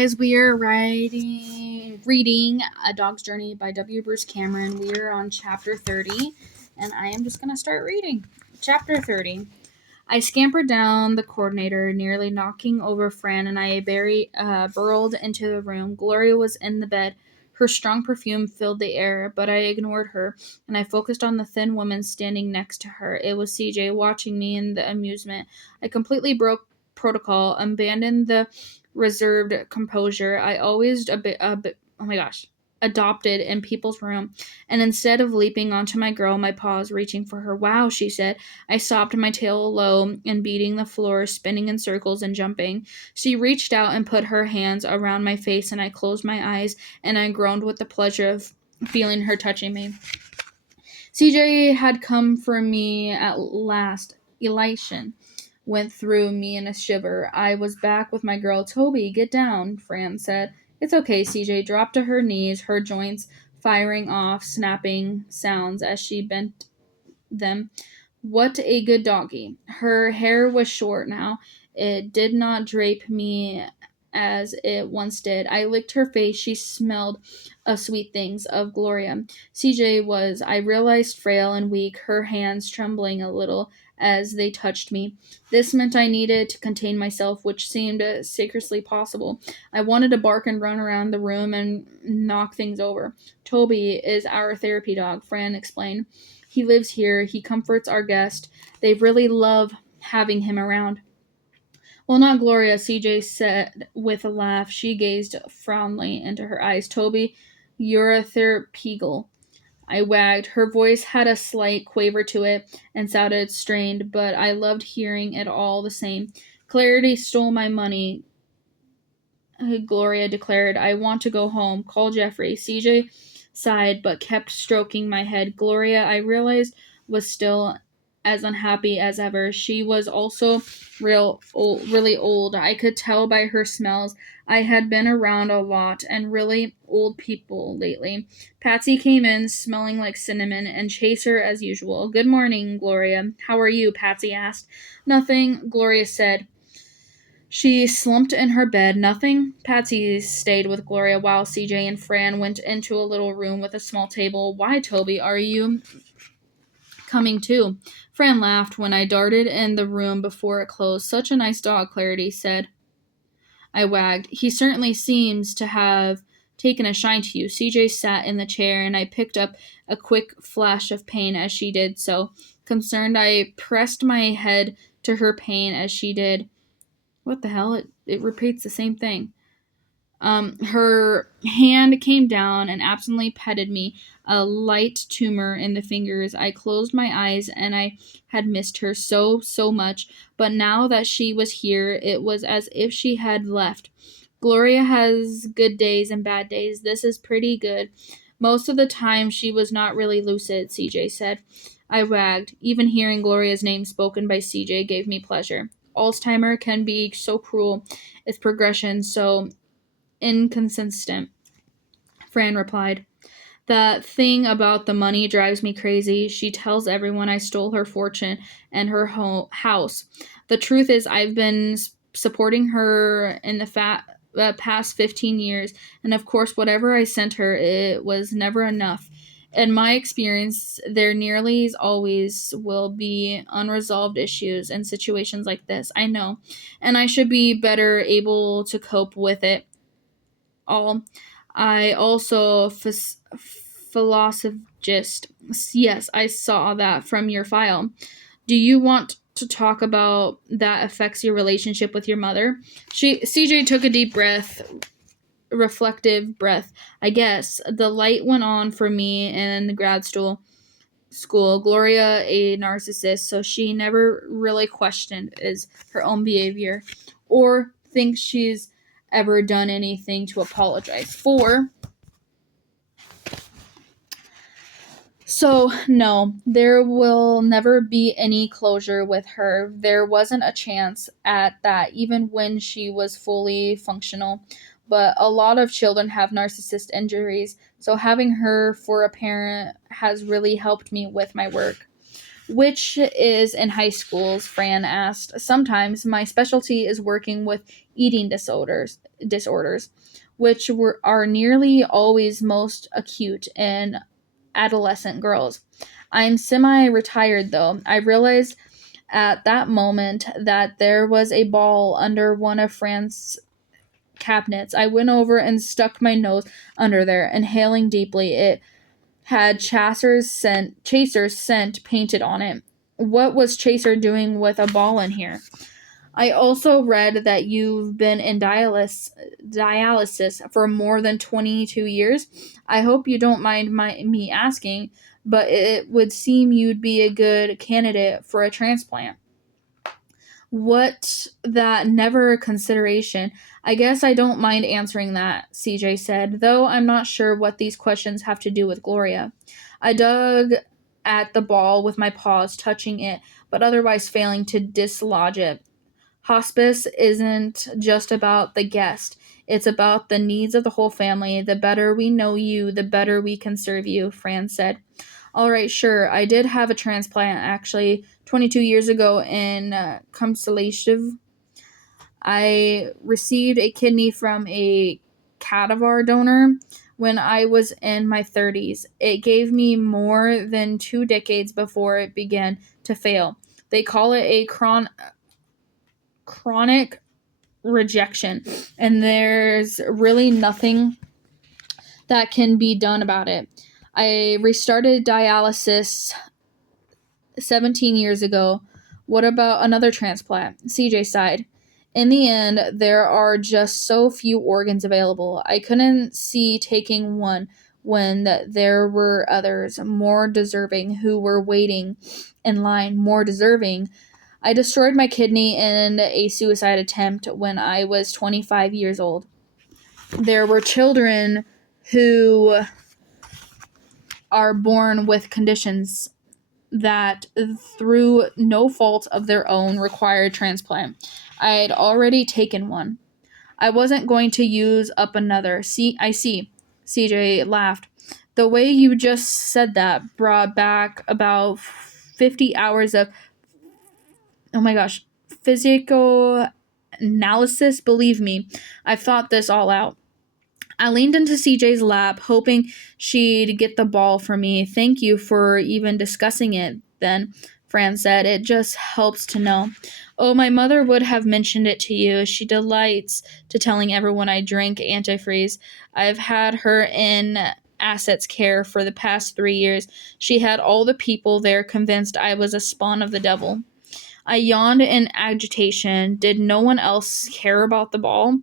guys, we are reading A Dog's Journey by W. Bruce Cameron. We are on chapter 30, and I am just going to start reading. Chapter 30. I scampered down the coordinator, nearly knocking over Fran, and I burrowed into the room. Gloria was in the bed. Her strong perfume filled the air, but I ignored her, and I focused on the thin woman standing next to her. It was CJ watching me in the amusement. I completely broke protocol, abandoned the reserved composure I always adopted in people's room, and instead of leaping onto my girl, my paws reaching for her. "Wow," she said. I sobbed, my tail low and beating the floor, spinning in circles and jumping. She reached out and put her hands around my face, and I closed my eyes, and I groaned with the pleasure of feeling her touching me. CJ had come for me at last. Elation went through me in a shiver. I was back with my girl. "Toby, get down," Fran said. "It's okay." CJ dropped to her knees, her joints firing off snapping sounds as she bent them. What a good doggie. Her hair was short now. It did not drape me as it once did. I licked her face. She smelled of sweet things, of Gloria. CJ was, I realized, frail and weak, her hands trembling a little as they touched me. This meant I needed to contain myself, which seemed scarcely possible. I wanted to bark and run around the room and knock things over. "Toby is our therapy dog," Fran explained. "He lives here. He comforts our guest. They really love having him around." "Well, not Gloria," CJ said with a laugh. She gazed frowningly into her eyes. "Toby, you're a therapeagle." I wagged. Her voice had a slight quaver to it and sounded strained, but I loved hearing it all the same. "Clarity stole my money," Gloria declared. "I want to go home. Call Jeffrey." CJ sighed but kept stroking my head. Gloria, I realized, was still as unhappy as ever. She was also really old. I could tell by her smells. I had been around a lot and really old people lately. Patsy came in smelling like cinnamon and chased her as usual. "Good morning, Gloria. How are you?" Patsy asked. "Nothing," Gloria said. She slumped in her bed. "Nothing?" Patsy stayed with Gloria while CJ and Fran went into a little room with a small table. "Why, Toby, are you coming too?" Fran laughed when I darted in the room before it closed. "Such a nice dog," Clarity said. I wagged. "He certainly seems to have taken a shine to you." CJ sat in the chair, and I picked up a quick flash of pain as she did so. Concerned, I pressed my head to her pain as she did. What the hell? It repeats the same thing. Her hand came down and absently petted me, a light tumor in the fingers. I closed my eyes, and I had missed her so much, but now that she was here, it was as if she had left. "Gloria has good days and bad days. This is pretty good. Most of the time she was not really lucid," CJ said. I wagged. Even hearing Gloria's name spoken by CJ gave me pleasure. "Alzheimer can be so cruel. Its progression so inconsistent," Fran replied. "That thing about the money drives me crazy. She tells everyone I stole her fortune and her house. The truth is, I've been supporting her in the past 15 years, and of course, whatever I sent her, it was never enough. In my experience, there nearly always will be unresolved issues in situations like this. I know, and I should be better able to cope with it all. I also philosophist. Yes, I saw that from your file. Do you want to talk about that affects your relationship with your mother?" CJ took a deep breath, reflective breath. "I guess." The light went on for me in the school. Gloria, a narcissist, so she never really questioned her own behavior or thinks she's ever done anything to apologize for. So, no, there will never be any closure with her. There wasn't a chance at that, even when she was fully functional. But a lot of children have narcissist injuries, so having her for a parent has really helped me with my work. Which is in high schools, Fran asked. Sometimes my specialty is working with eating disorders, which are nearly always most acute in adolescent girls. I'm semi retired though. I realized at that moment that there was a ball under one of Fran's cabinets. I went over and stuck my nose under there, inhaling deeply. It had Chaser's scent painted on it. What was Chaser doing with a ball in here? I also read that you've been in dialysis for more than 22 years. I hope you don't mind me asking, but it would seem you'd be a good candidate for a transplant. What that never a consideration. I guess I don't mind answering that, CJ said, though I'm not sure what these questions have to do with Gloria. I dug at the ball with my paws, touching it, but otherwise failing to dislodge it. Hospice isn't just about the guest. It's about the needs of the whole family. The better we know you, the better we can serve you, Fran said. All right, sure. I did have a transplant actually 22 years ago in Constellation. I received a kidney from a cadaver donor when I was in my 30s. It gave me more than 2 decades before it began to fail. They call it a chronic rejection, and there's really nothing that can be done about it. I restarted dialysis 17 years ago. What about another transplant? CJ sighed. In the end, there are just so few organs available. I couldn't see taking one when there were others more deserving who were waiting in line, more deserving. I destroyed my kidney in a suicide attempt when I was 25 years old. There were children who are born with conditions that, through no fault of their own, required transplant. I had already taken one. I wasn't going to use up another. See, I see. CJ laughed. The way you just said that brought back about 50 hours of, oh my gosh, physical analysis. Believe me, I've thought this all out. I leaned into CJ's lap, hoping she'd get the ball for me. Thank you for even discussing it, then, Fran said. It just helps to know. Oh, my mother would have mentioned it to you. She delights to telling everyone I drink antifreeze. I've had her in Asset's care for the past 3 years. She had all the people there convinced I was a spawn of the devil. I yawned in agitation. Did no one else care about the ball?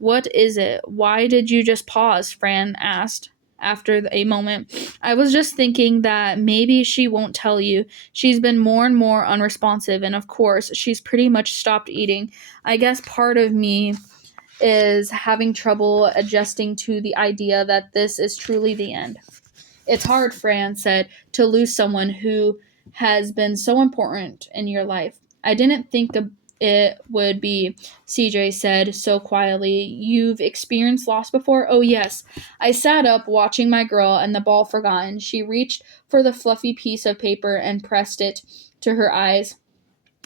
What is it? Why did you just pause? Fran asked after a moment. I was just thinking that maybe she won't tell you. She's been more and more unresponsive, and of course, she's pretty much stopped eating. I guess part of me is having trouble adjusting to the idea that this is truly the end. It's hard, Fran said, to lose someone who has been so important in your life. I didn't think it would be, CJ said so quietly. You've experienced loss before? Oh, yes. I sat up, watching my girl, and the ball forgotten. She reached for the fluffy piece of paper and pressed it to her eyes.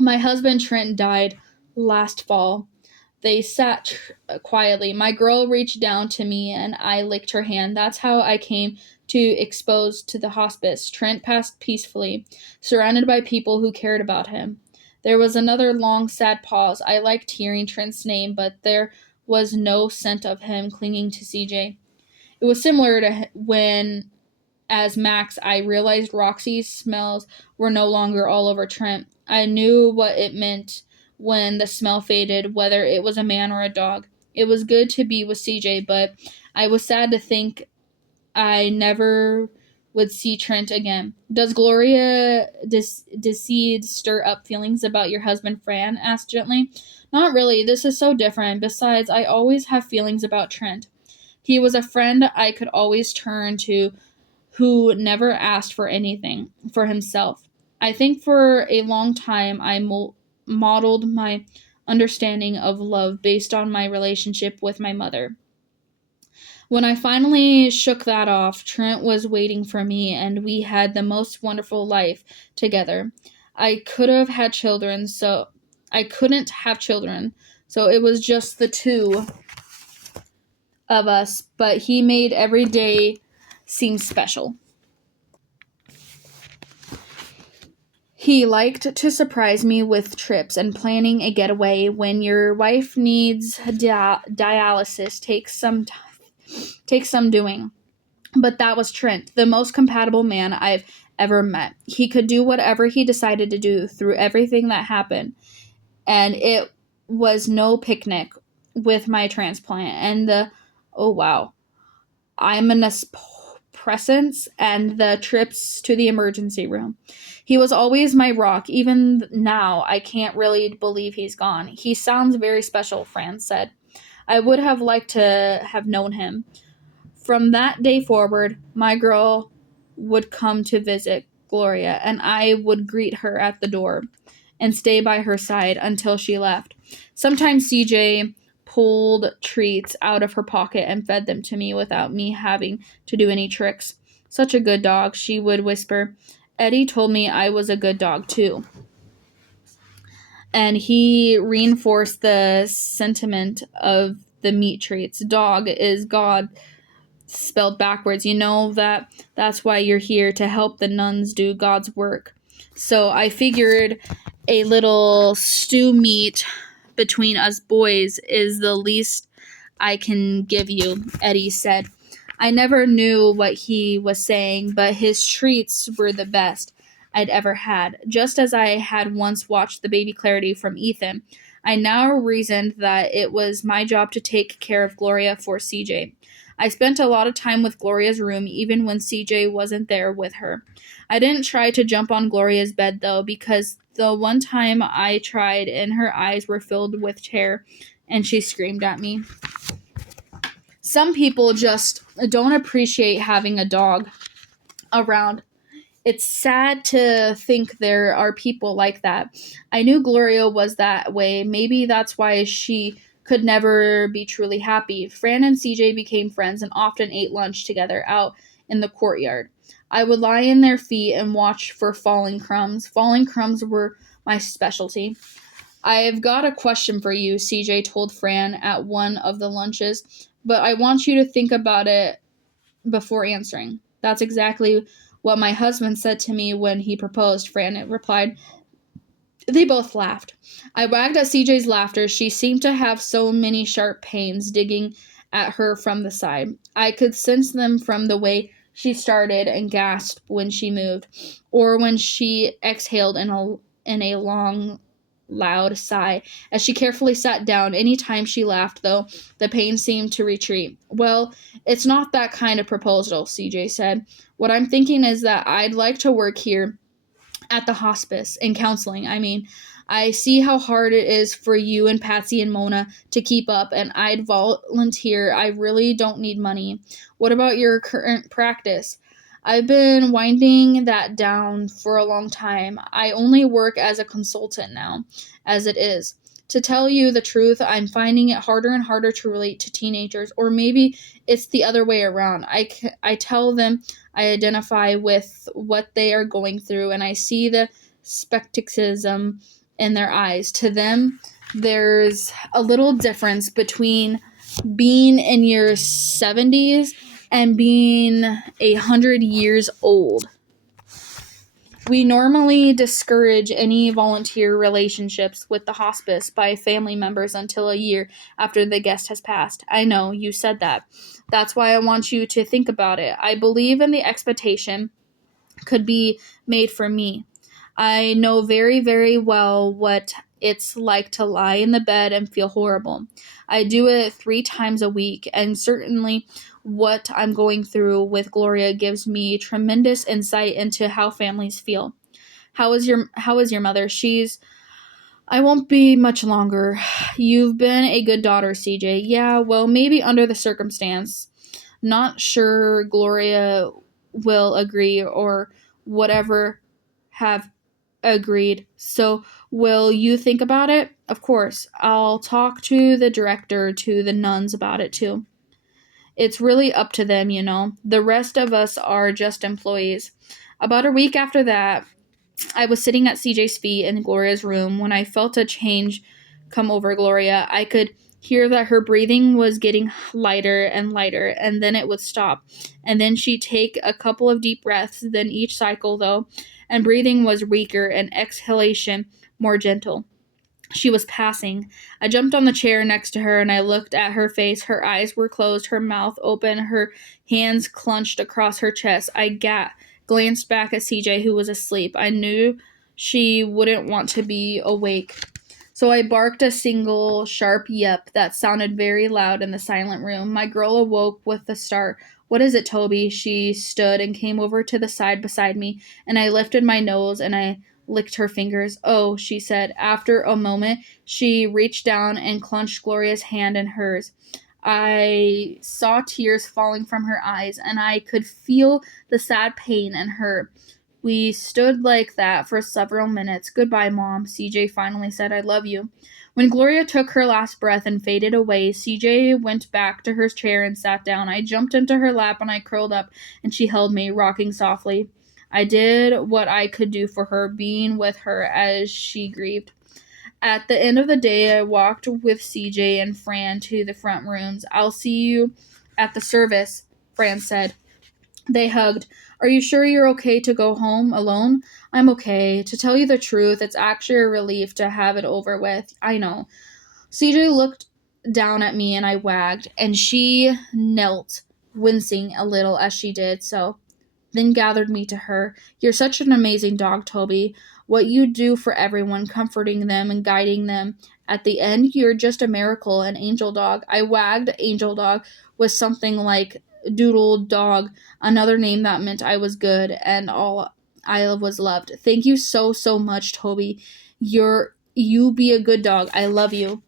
My husband Trent died last fall. They sat quietly. My girl reached down to me and I licked her hand. That's how I came to expose to the hospice. Trent passed peacefully, surrounded by people who cared about him. There was another long, sad pause. I liked hearing Trent's name, but there was no scent of him clinging to CJ. It was similar to when, as Max, I realized Roxy's smells were no longer all over Trent. I knew what it meant when the smell faded, whether it was a man or a dog. It was good to be with CJ, but I was sad to think I never would see Trent again. Does Gloria deceased stir up feelings about your husband, Fran? Asked gently. Not really. This is so different. Besides, I always have feelings about Trent. He was a friend I could always turn to who never asked for anything for himself. I think for a long time I modeled my understanding of love based on my relationship with my mother. When I finally shook that off, Trent was waiting for me, and we had the most wonderful life together. I could have had children, so I couldn't have children, so it was just the two of us, but he made every day seem special. He liked to surprise me with trips and planning a getaway. When your wife needs dialysis, takes some doing. But that was Trent, the most compatible man I've ever met. He could do whatever he decided to do through everything that happened, and it was no picnic with my transplant and the oh wow, immunosuppressants and the trips to the emergency room. He was always my rock. Even now, I can't really believe he's gone. He sounds very special, Fran said. I would have liked to have known him. From that day forward, my girl would come to visit Gloria, and I would greet her at the door and stay by her side until she left. Sometimes CJ pulled treats out of her pocket and fed them to me without me having to do any tricks. Such a good dog, she would whisper. Eddie told me I was a good dog too. And he reinforced the sentiment of the meat treats. Dog is God spelled backwards. You know that's why you're here to help the nuns do God's work. So I figured a little stew meat between us boys is the least I can give you, Eddie said. I never knew what he was saying, but his treats were the best I'd ever had. Just as I had once watched the baby Clarity from Ethan, I now reasoned that it was my job to take care of Gloria for CJ. I spent a lot of time with Gloria's room, even when CJ wasn't there with her. I didn't try to jump on Gloria's bed, though, because the one time I tried and her eyes were filled with terror and she screamed at me. Some people just don't appreciate having a dog around. It's sad to think there are people like that. I knew Gloria was that way. Maybe that's why she could never be truly happy. Fran and CJ became friends and often ate lunch together out in the courtyard. I would lie in their feet and watch for falling crumbs. Falling crumbs were my specialty. I've got a question for you, CJ told Fran at one of the lunches, but I want you to think about it before answering. That's exactly what my husband said to me when he proposed, Fran replied. They both laughed. I wagged at CJ's laughter. She seemed to have so many sharp pains digging at her from the side. I could sense them from the way she started and gasped when she moved, or when she exhaled in a long, loud sigh. As she carefully sat down, any time she laughed, though, the pain seemed to retreat. Well, it's not that kind of proposal, CJ said. What I'm thinking is that I'd like to work here at the hospice in counseling. I mean, I see how hard it is for you and Patsy and Mona to keep up, and I'd volunteer. I really don't need money. What about your current practice? I've been winding that down for a long time. I only work as a consultant now, as it is. To tell you the truth, I'm finding it harder and harder to relate to teenagers, or maybe it's the other way around. I tell them I identify with what they are going through, and I see the skepticism in their eyes. To them, there's a little difference between being in your 70s and being 100 years old. We normally discourage any volunteer relationships with the hospice by family members until a year after the guest has passed. I know, you said that. That's why I want you to think about it. I believe in the expectation could be made for me. I know very, very well what it's like to lie in the bed and feel horrible. I do it 3 times a week, and certainly what I'm going through with Gloria gives me tremendous insight into how families feel. How is your mother? I won't be much longer. You've been a good daughter, CJ. Yeah, well, maybe under the circumstance. Not sure Gloria will agree or whatever have agreed. So, will you think about it? Of course. I'll talk to the director, to the nuns about it too. It's really up to them, you know. The rest of us are just employees. About a week after that, I was sitting at CJ's feet in Gloria's room when I felt a change come over Gloria. I could hear that her breathing was getting lighter and lighter, and then it would stop. And then she'd take a couple of deep breaths, then each cycle, though, and breathing was weaker and exhalation more gentle. She was passing. I jumped on the chair next to her and I looked at her face. Her eyes were closed, her mouth open, her hands clenched across her chest. Glanced back at CJ, who was asleep. I knew she wouldn't want to be awake. So I barked a single sharp yep that sounded very loud in the silent room. My girl awoke with a start. What is it, Toby? She stood and came over to the side beside me, and I lifted my nose and I licked her fingers. Oh, she said. After a moment, she reached down and clenched Gloria's hand in hers. I saw tears falling from her eyes, and I could feel the sad pain in her. We stood like that for several minutes. Goodbye, Mom, CJ finally said. I love you. When Gloria took her last breath and faded away, CJ went back to her chair and sat down. I jumped into her lap and I curled up, and she held me, rocking softly. I did what I could do for her, being with her as she grieved. At the end of the day, I walked with CJ and Fran to the front rooms. I'll see you at the service, Fran said. They hugged. Are you sure you're okay to go home alone? I'm okay. To tell you the truth, it's actually a relief to have it over with. I know. CJ looked down at me and I wagged, and she knelt, wincing a little as she did so, then gathered me to her. You're such an amazing dog, Toby. What you do for everyone, comforting them and guiding them. At the end, you're just a miracle, an angel dog. I wagged angel dog with something like doodle dog, another name that meant I was good and all I was loved. Thank you so, so much, Toby. You be a good dog. I love you.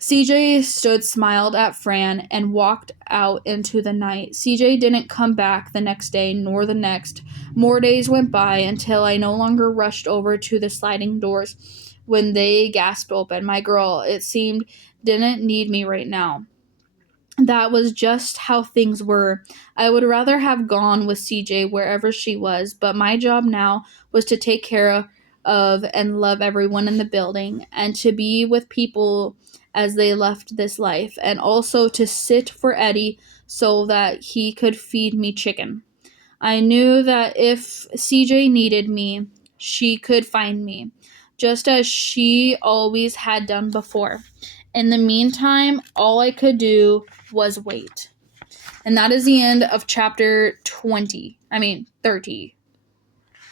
CJ stood, smiled at Fran, and walked out into the night. CJ didn't come back the next day, nor the next. More days went by until I no longer rushed over to the sliding doors when they gasped open. My girl, it seemed, didn't need me right now. That was just how things were. I would rather have gone with CJ wherever she was, but my job now was to take care of and love everyone in the building, and to be with people as they left this life, and also to sit for Eddie so that he could feed me chicken. I knew that if CJ needed me, she could find me, just as she always had done before. In the meantime, all I could do was wait. And that is the end of chapter 30.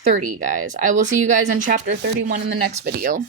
30, guys. I will see you guys in chapter 31 in the next video.